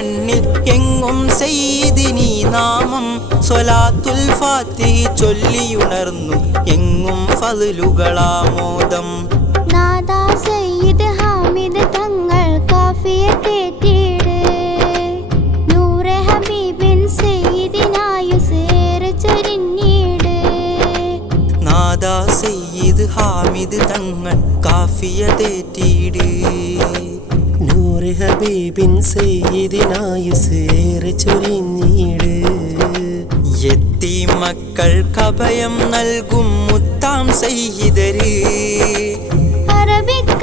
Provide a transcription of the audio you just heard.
മണ്ണിൽ എങ്ങും സയ്യിദിനി നാമം സ്വലാത്തുൽ ഫാത്തിഹി ചൊല്ലിയുണർന്നു എങ്ങും ഫളുകളാമോദം. നാദാ സയ്യിദ് ഹാമിദ് തങ്ങൾ കാഫിയത്തേറ്റിട് നൂറെ ഹബീബിൻ സയ്യിദിനായുസേറെ ചൊരിഞ്ഞിട്. നാദാ സയ്യിദ് ഹാമിദ് തങ്ങൾ കാഫിയത്തേറ്റിട് നൂറെ ഹബീബിൻ സയ്യിദിനായുസേറെ ചൊരിഞ്ഞിട്. യത്തീം മക്കൾക്ക് അഭയം നൽകും മുത്താം സയ്യിദര് അറബിക്